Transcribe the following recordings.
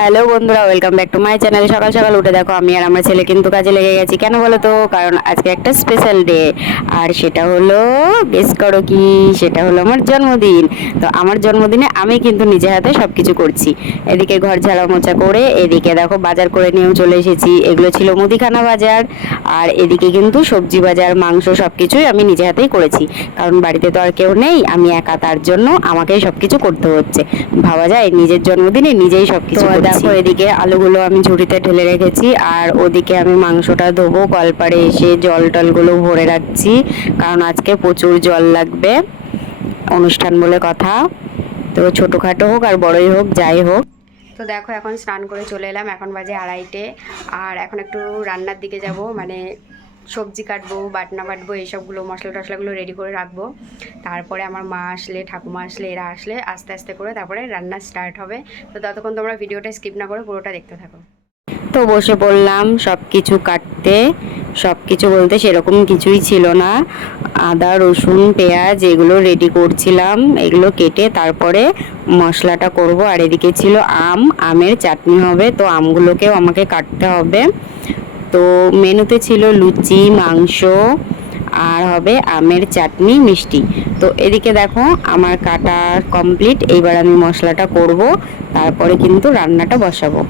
Hello বন্ধুরা welcome back to my channel সকাল সকাল উঠে দেখো, আমি আর আমার ছেলে কিন্তু কাজে লেগে গেছি। কেন বলো তো? কারণ আজকে একটা স্পেশাল ডে আর সেটা হলো গেস করো কি সেটা হলো আমার জন্মদিন। তো আমার জন্মদিনে আমি কিন্তু নিজে হাতে সব কিছু করছি। এদিকে ঘর ঝাড়া মোচা করে, এদিকে দেখো বাজার করে নিয়েও চলে এসেছি। এগুলো ছিল মুদিখানা বাজার। আর এদিকে কিন্তু সবজি বাজার মাংস সব কিছুই আমি নিজে হাতেই করেছি। কারণ বাড়িতে তো আর কেউ নেই আমি একা তার জন্য আমাকেই সব কিছু করতে হচ্ছে। ভাবা যায় নিজের জন্মদিনে নিজেই সব কিছু দেখো এদিকে আলুগুলো আমি ঝুড়িতে ঢেলে রেখেছি আর ওদিকে আমি মাংসটা ধোবো কলপাড়ে এসে জল টলগুলো ভরে রাখছি কারণ আজকে প্রচুর জল লাগবে। অনুষ্ঠান বলে কথা। তো ছোটোখাটো হোক আর বড়ই হোক যাই হোক। তো দেখো এখন স্নান করে চলে এলাম, এখন বাজে আড়াইটে। আর এখন একটু রান্নার দিকে যাব মানে সবজি কাটবো, বাটনা বাটবো, এইসবগুলো, মশলা টশলাগুলো রেডি করে রাখব। তারপরে আমার মা আসলে, ঠাকুমা আসলে, এরা আসলে আস্তে আস্তে করে তারপরে রান্না স্টার্ট হবে। তো ততক্ষণ তোমরা ভিডিওটা স্কিপ না করে পুরোটা দেখতে থাকো। তো বসে পড়লাম সব কিছু কাটতে। সব কিছু বলতে সেরকম কিছুই ছিল না। আদা, রসুন, পেঁয়াজ এগুলো রেডি করছিলাম। এগুলো কেটে তারপরে মশলাটা করব। আর এদিকে ছিল আম। আমের চাটনি হবে, তো আমগুলোকেও আমাকে কাটতে হবে। তো মেনুতে ছিল লুচি, মাংস, আর হবে আমের চাটনি, মিষ্টি। তো এদিকে দেখো, আমার কাটা কমপ্লিট এইবার আমি মশলাটা করব, তারপরে কিন্তু রান্নাটা বসাবো।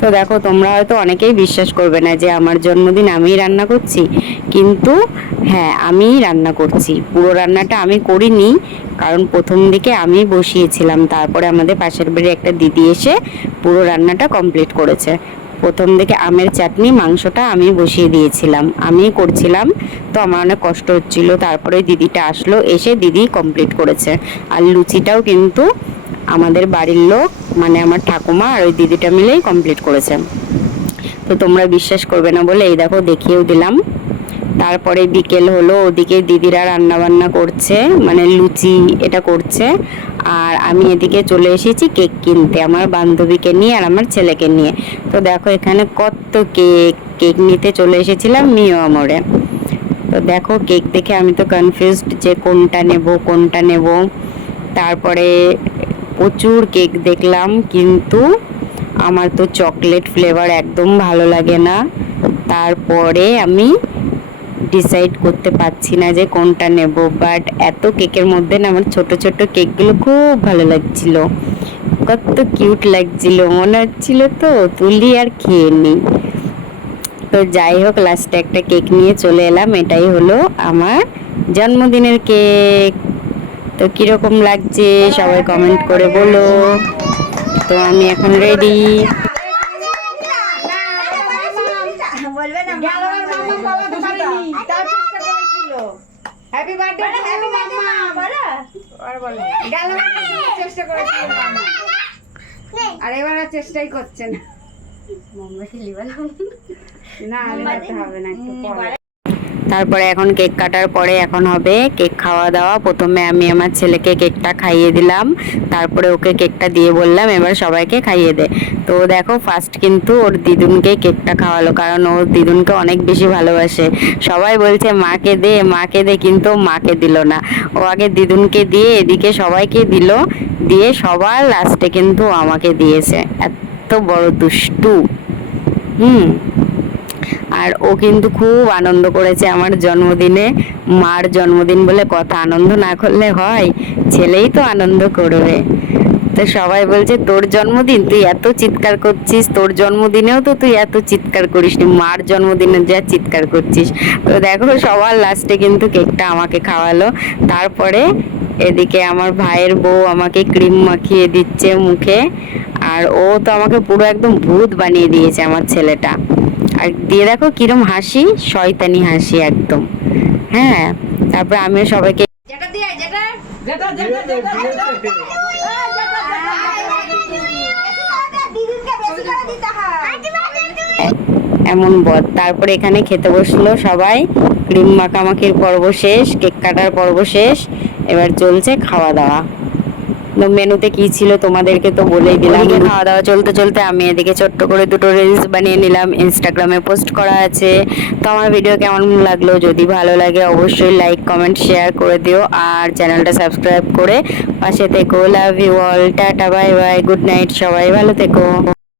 তো দেখো, তোমরা হয়তো অনেকেই বিশ্বাস করবে না যে আমার জন্মদিন আমিই রান্না করছি। কিন্তু হ্যাঁ আমিই রান্না করছি। পুরো রান্নাটা আমি করিনি, কারণ প্রথম দিকে আমি বসিয়েছিলাম। তারপরে আমাদের পাশের বাড়ি একটা দিদি এসে পুরো রান্নাটা কমপ্লিট করেছে। প্রথম দিকে আমের চাটনি, মাংসটা আমি বসিয়ে দিয়েছিলাম। আমি করছিলাম, তো আমার অনেক কষ্ট হচ্ছিল। তারপরে দিদিটা আসলো, এসে দিদি কমপ্লিট করেছে। আর লুচিটাও কিন্তু আমাদের বাড়ির লোক মানে আমার ঠাকুমা আর ওই দিদিটা মিলেই কমপ্লিট করেছে। তো তোমরা বিশ্বাস করবে না বলে এই দেখো দেখিয়েও দিলাম। তারপরে বিকেল হলো, ওদিকে দিদিরা রান্না বান্না করছে মানে লুচি এটা করছে। আর আমি এদিকে চলে এসেছি কেক কিনতে, আমার বান্ধবীকে নিয়ে আর আমার ছেলেকে নিয়ে। তো দেখো এখানে কত কেক কেক নিতে চলে এসেছিলাম মিও আমরে। তো দেখো কেক দেখে আমি তো কনফিউজড যে কোনটা নেব কোনটা নেব। তারপরে প্রচুর কেক দেখলাম, কিন্তু আমার তো চকলেট ফ্লেভার একদম ভালো লাগে না। তারপরে আমি ডিসাইড করতে পারছি না যে কোনটা নেব বাট এত কেকের মধ্যে না আমার ছোট ছোট কেকগুলো খুব ভালো লাগছিল। কত কিউট লাগছিল, মনে হচ্ছিল তো, তুলি আর খেয়ে নিই। তো যাই হোক লাস্টে একটা কেক নিয়ে চলে এলাম, এটাই হলো আমার জন্মদিনের কেক। তো কীরকম লাগছে সবাই কমেন্ট করে বলো। তো আমি এখন রেডি হ্যাপি বার্থডে বলো আর বলো। গেলবার চেষ্টা করেছিল আর এবার আর চেষ্টাই করছে না। মোমবাতি লিবাল না। হবে না একটু তারপরে এখন কেক কাটার পরে এখন হবে কেক খাওয়া দাওয়া। প্রথমে আমি আমার ছেলেকে কেকটা খাইয়ে দিলাম, তারপরে ওকে কেকটা দিয়ে বললাম, এবার সবাইকে খাইয়ে দে। তো দেখো ফার্স্ট কিন্তু ওর দিদুনকে কেকটা খাওয়ালো, কারণ ওর দিদুনকে অনেক বেশি ভালোবাসে। সবাই বলছে, মাকে দে মাকে দে, কিন্তু মাকে দিল না। ও আগে দিদুনকে দিয়ে এদিকে সবাইকে দিল, দিয়ে সবার লাস্টে কিন্তু আমাকে দিয়েছে। এত বড় দুষ্টু। হুম। আর ও কিন্তু খুব আনন্দ করেছে আমার জন্মদিনে। মার জন্মদিন বলে কথা, আনন্দ না করলে হয়? ছেলেই তো আনন্দ করবে। তো সবাই বলছে, তোর জন্মদিন, তুই এত চিৎকার করছিস, তোর জন্মদিনেও তো তুই এত চিৎকার করিস নি, মার জন্মদিনে যা চিৎকার করছিস। তো দেখো, সবার লাস্টে কিন্তু কেকটা আমাকে খাওয়ালো। তারপরে এদিকে আমার ভাইয়ের বউ আমাকে ক্রিম মাখিয়ে দিচ্ছে মুখে। আর ও তো আমাকে পুরো একদম ভূত বানিয়ে দিয়েছে, আমার ছেলেটা। আর দিয়ে দেখো কিরম হাসি শয়তানি হাসি একদম। হ্যাঁ তারপর আমিও সবাইকে এমন বদ তারপরে এখানে খেতে বসল সবাই। ক্রিম মাখামাখির পর্ব শেষ কেক কাটার পর্ব শেষ। এবার চলছে খাওয়া দাওয়া। মেনুতে কি ছিল তোমাদেরকে তো বলেই দিলাম। খাওয়া দাওয়া চলতে চলতে আমি এদিকে ছোট্ট করে দুটো রিলস বানিয়ে নিলাম ইনস্টাগ্রামে পোস্ট করা আছে। তো আমার ভিডিও কেমন লাগল? যদি ভালো লাগে অবশ্যই লাইক কমেন্ট শেয়ার করে দিও। আর চ্যানেলটা সাবস্ক্রাইব করে পাশে থেকো। Love you all tata bye bye good night সবাই ভালো থেকো।